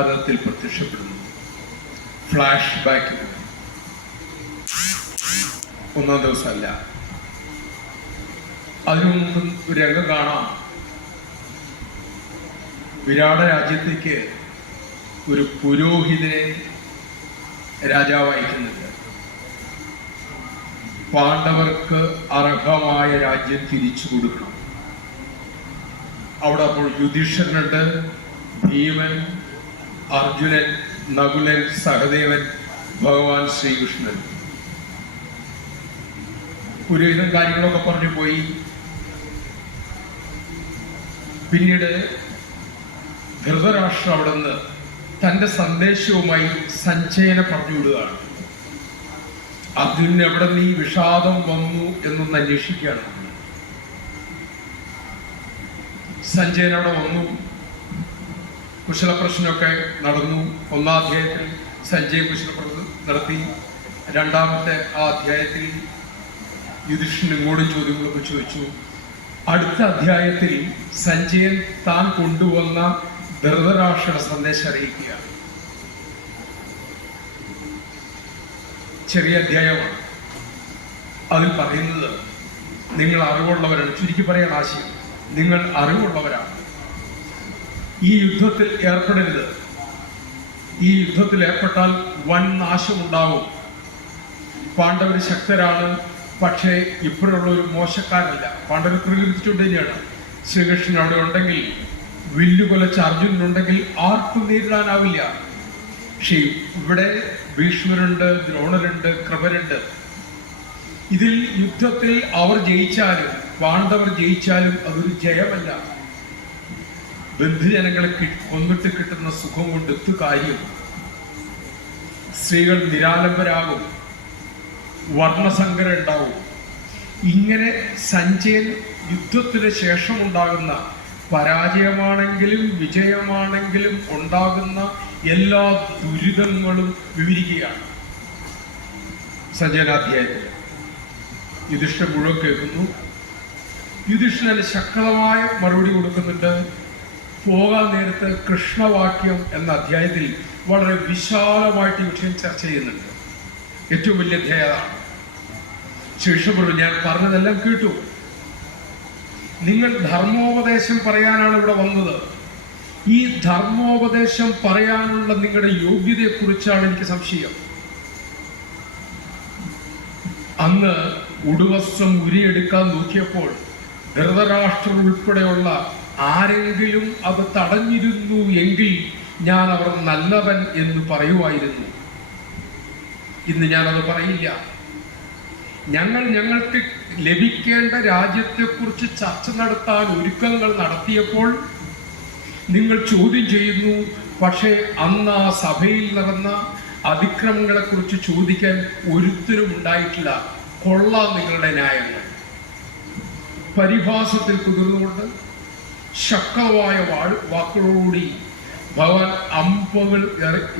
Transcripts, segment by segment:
മഹാഭാരതത്തിൽ പ്രത്യക്ഷപ്പെടുന്നു. Flash back. ഒന്നാം ദിവസമല്ല, അതിനു മുമ്പ് ഒരു രംഗം കാണാം. വിരാട രാജ്യത്തേക്ക് ഒരു പുരോഹിതനെ രാജാവ് അയക്കുന്നുണ്ട്. പാണ്ഡവർക്ക് അർഹമായ രാജ്യം തിരിച്ചു കൊടുക്കണം. അവിടെ അപ്പോൾ യുധിഷ്ഠിരനുണ്ട്, ഭീമൻ, അർജുനൻ, നകുലൻ, സഹദേവൻ, ഭഗവാൻ ശ്രീകൃഷ്ണൻ. പുരോഹിതൻ കാര്യങ്ങളൊക്കെ പറഞ്ഞു പോയി. പിന്നീട് ധൃതരാഷ്ട്രം അവിടെ നിന്ന് തന്റെ സന്ദേശവുമായി സഞ്ജയനെ പറഞ്ഞുവിടുകയാണ്. അർജുനന് എവിടെ നീ വിഷാദം വന്നു എന്നൊന്ന് അന്വേഷിക്കുകയാണ്. സഞ്ജയൻ അവിടെ വന്നു. കുശലപ്രശ്നമൊക്കെ നടന്നു. ഒന്നാം അധ്യായത്തിൽ സഞ്ജയ് കുശലപ്രശ്നം നടത്തി. രണ്ടാമത്തെ ആ അധ്യായത്തിൽ യുധിഷ്ഠിരൻ ഇങ്ങോട്ടും ചോദ്യങ്ങളൊക്കെ ചോദിച്ചു. അടുത്ത അധ്യായത്തിൽ സഞ്ജയൻ താൻ കൊണ്ടുവന്ന ധൃതരാഷ്ട്ര സന്ദേശം അറിയിക്കുക. ചെറിയ അധ്യായമാണ്. അതിൽ പറയുന്നത് നിങ്ങൾ അറിവുള്ളവരാണ്. ചുരുക്കി പറയാൻ ആശയം, നിങ്ങൾ അറിവുള്ളവരാണ്. ഈ യുദ്ധത്തിൽ ഏർപ്പെടരുത്. ഈ യുദ്ധത്തിൽ ഏർപ്പെട്ടാൽ വൻ നാശമുണ്ടാവും. പാണ്ഡവർ ശക്തരാണ്, പക്ഷേ ഇപ്പോഴുള്ള ഒരു മോശക്കാരല്ല. പാണ്ഡവർ പ്രകീർത്തിച്ചുകൊണ്ട് തന്നെയാണ്. ശ്രീകൃഷ്ണൻ അവിടെ ഉണ്ടെങ്കിൽ, വില്ലുകൊലച്ച അർജുനനുണ്ടെങ്കിൽ ആർക്കും നേരിടാനാവില്ല. പക്ഷേ ഇവിടെ ഭീഷ്മരുണ്ട്, ദ്രോണരുണ്ട്, കൃപരുണ്ട്. ഇതിൽ യുദ്ധത്തിൽ അവർ ജയിച്ചാലും പാണ്ഡവർ ജയിച്ചാലും അതൊരു ജയമല്ല. ബന്ധുജനങ്ങളെ കൊന്നിട്ട് കിട്ടുന്ന സുഖം കൊണ്ട് എത്തു കാര്യം. സ്ത്രീകൾ നിരാലംബരാകും, വർണ്ണസങ്കരം ഉണ്ടാവും. ഇങ്ങനെ സഞ്ജയൻ യുദ്ധത്തിന് ശേഷമുണ്ടാകുന്ന പരാജയമാണെങ്കിലും വിജയമാണെങ്കിലും ഉണ്ടാകുന്ന എല്ലാ ദുരിതങ്ങളും വിവരിക്കുകയാണ് സഞ്ജയനാധ്യായത്തിൽ. യുധിഷ്ഠിരൻ മുഴുവൻ കേൾക്കുന്നു. യുധിഷ്ഠിരന് ശക്തമായ മറുപടി കൊടുക്കുന്നുണ്ട്. പോകാൻ നേരത്ത് കൃഷ്ണവാക്യം എന്ന അധ്യായത്തിൽ വളരെ വിശാലമായിട്ട് ഈ വിഷയം ചർച്ച ചെയ്യുന്നുണ്ട്. ഏറ്റവും വലിയ അധ്യായമാണ്. ശേഷം ഞാൻ പറഞ്ഞതെല്ലാം കേട്ടു. നിങ്ങൾ ധർമ്മോപദേശം പറയാനാണ് ഇവിടെ വന്നത്. ഈ ധർമ്മോപദേശം പറയാനുള്ള നിങ്ങളുടെ യോഗ്യതയെക്കുറിച്ചാണ് എനിക്ക് സംശയം. അന്ന് ഉടുവസ്ത്രം ഉരിയെടുക്കാൻ നോക്കിയപ്പോൾ ധൃതരാഷ്ട്രർ ഉൾപ്പെടെയുള്ള ആരെങ്കിലും അത് തടഞ്ഞിരുന്നു എങ്കിൽ ഞാൻ അവർ നല്ലവൻ എന്ന് പറയുമായിരുന്നു. ഇന്ന് ഞാനത് പറയില്ല. ഞങ്ങൾക്ക് ലഭിക്കേണ്ട രാജ്യത്തെക്കുറിച്ച് ചർച്ച നടത്താൻ ഒരുക്കങ്ങൾ നടത്തിയപ്പോൾ നിങ്ങൾ ചോദ്യം ചെയ്യുന്നു. പക്ഷേ അന്ന് ആ സഭയിൽ നടന്ന അതിക്രമങ്ങളെക്കുറിച്ച് ചോദിക്കാൻ ഒരുത്തരും ഉണ്ടായിട്ടില്ല. കൊള്ളാം നിങ്ങളുടെ ന്യായങ്ങൾ. പരിഭാസത്തിൽ കുതിർന്നുകൊണ്ട് ശക്തമായ വാക്കുകളോടുകൂടി ഭഗവാൻ അമ്പകൾ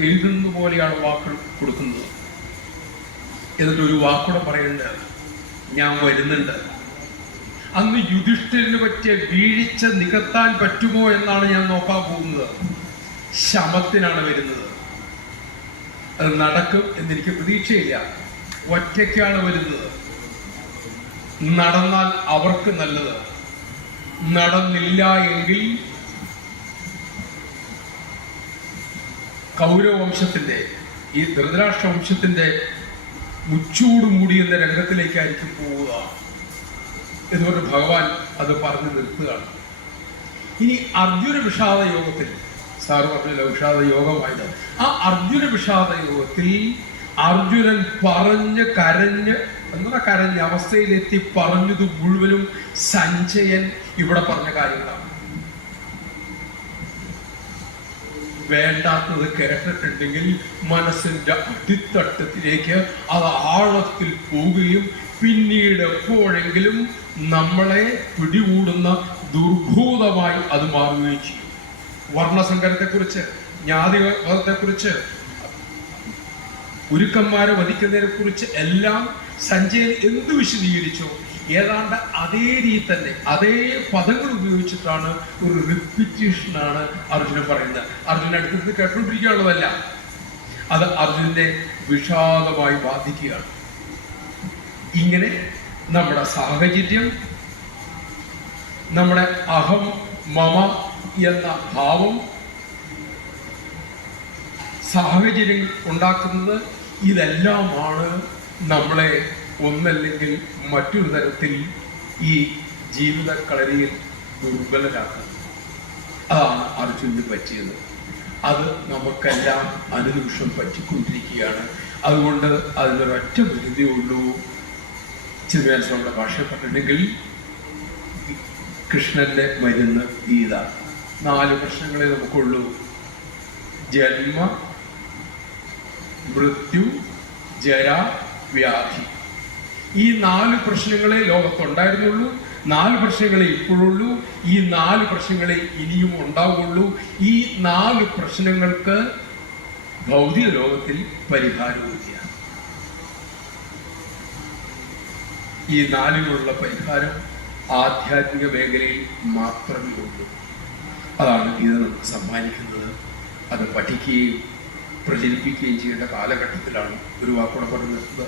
എഴുതുന്ന പോലെയാണ് വാക്കുകൾ കൊടുക്കുന്നത്. എന്നിട്ട് ഒരു വാക്കൂടെ പറയുന്നുണ്ട്, ഞാൻ വരുന്നുണ്ട്. അന്ന് യുധിഷ്ഠിരന് പറ്റിയ വീഴ്ച നികത്താൻ പറ്റുമോ എന്നാണ് ഞാൻ നോക്കാൻ പോകുന്നത്. ശമത്തിനാണ് വരുന്നത്. അത് നടക്കും എന്നെനിക്ക് പ്രതീക്ഷയില്ല. ഒറ്റയ്ക്കാണ് വരുന്നത്. നടന്നാൽ അവർക്ക് നല്ലത്, നടന്നില്ല എങ്കിൽ കൗരവവംശത്തിന്റെ ഈ ധൃതരാഷ്ട്ര വംശത്തിന്റെ മുച്ചൂട് മൂടി എന്ന രംഗത്തിലേക്കായിരിക്കും പോവുക എന്നുകൊണ്ട് ഭഗവാൻ അത് പറഞ്ഞു നിർത്തുകയാണ്. ഇനി അർജുന വിഷാദ യോഗത്തിൽ, സാറ് പറഞ്ഞില്ല വിഷാദ യോഗമായത്, ആ അർജുന വിഷാദ യോഗത്തിൽ അർജുനൻ കരഞ്ഞ അവസ്ഥയിലെത്തി പറഞ്ഞത് മുഴുവനും സഞ്ജയൻ ഇവിടെ പറഞ്ഞ കാര്യങ്ങളാണ്. വേണ്ടാത്തത് കേട്ടിട്ടുണ്ടെങ്കിൽ മനസ്സിന്റെ അടിത്തട്ടത്തിലേക്ക് അത് ആഴത്തിൽ പോവുകയും പിന്നീട് എപ്പോഴെങ്കിലും നമ്മളെ പിടികൂടുന്ന ദുർഭൂതമായി അത് മാറുകയും ചെയ്യും. വർണ്ണസങ്കരത്തെക്കുറിച്ച്, ജ്ഞാതിമതത്തെക്കുറിച്ച്, ഗുരുക്കന്മാരെ വധിക്കുന്നതിനെ കുറിച്ച് എല്ലാം സഞ്ജയൻ എന്ത് വിശദീകരിച്ചോ ഏതാണ്ട് അതേ രീതി തന്നെ അതേ പദങ്ങൾ ഉപയോഗിച്ചിട്ടാണ്, ഒരു റിപ്പീറ്റേഷനാണ് അർജുനൻ പറയുന്നത്. അർജുനൻ അടുത്തത് കേട്ടോണ്ടിരിക്കാനുള്ളതല്ല, അത് അർജുനനെ വിഷാദമായി ബാധിക്കുകയാണ്. ഇങ്ങനെ നമ്മുടെ സാഹചര്യം, നമ്മുടെ അഹം മമ എന്ന ഭാവം, സാഹചര്യം ഉണ്ടാക്കുന്നത്, ഇതെല്ലാമാണ് നമ്മളെ ഒന്നല്ലെങ്കിൽ മറ്റൊരു തരത്തിൽ ഈ ജീവിത കളരിയിൽ ദുർബലരാക്കുന്നത്. അതാണ് അർജുനന് പറ്റിയത്. അത് നമുക്കെല്ലാം അനുനിമിഷം പറ്റിക്കൊണ്ടിരിക്കുകയാണ്. അതുകൊണ്ട് അതിനൊരൊറ്റ പരിധിയേ ഉള്ളൂ. ചിന്മയാനസ്വാമിയുടെ ഭാഷപ്പെട്ടിട്ടുണ്ടെങ്കിൽ കൃഷ്ണന്റെ മരുന്ന് ഗീത. 4 പ്രശ്നങ്ങളെ നമുക്കുള്ളൂ: ജന്മ, മൃത്യു, ജര, വ്യാധി. ഈ 4 പ്രശ്നങ്ങളെ ലോകത്തുണ്ടായിരുന്നുള്ളൂ. 4 പ്രശ്നങ്ങളെ ഇപ്പോഴുള്ളൂ. ഈ 4 പ്രശ്നങ്ങളെ ഇനിയും ഉണ്ടാവുള്ളൂ. ഈ 4 പ്രശ്നങ്ങൾക്ക് ഭൗതിക ലോകത്തിൽ പരിഹാരവുമില്ല. ഈ 4 പരിഹാരം ആധ്യാത്മിക മേഖലയിൽ മാത്രമേ ഉള്ളൂ. അതാണ് ഇത് നമുക്ക് സമ്മാനിക്കുന്നത്. അത് പഠിക്കുകയും പ്രചരിപ്പിക്കുകയും ചെയ്യേണ്ട കാലഘട്ടത്തിലാണ്. ഒരു വാക്കോടെ പറഞ്ഞ് നിർത്തുക.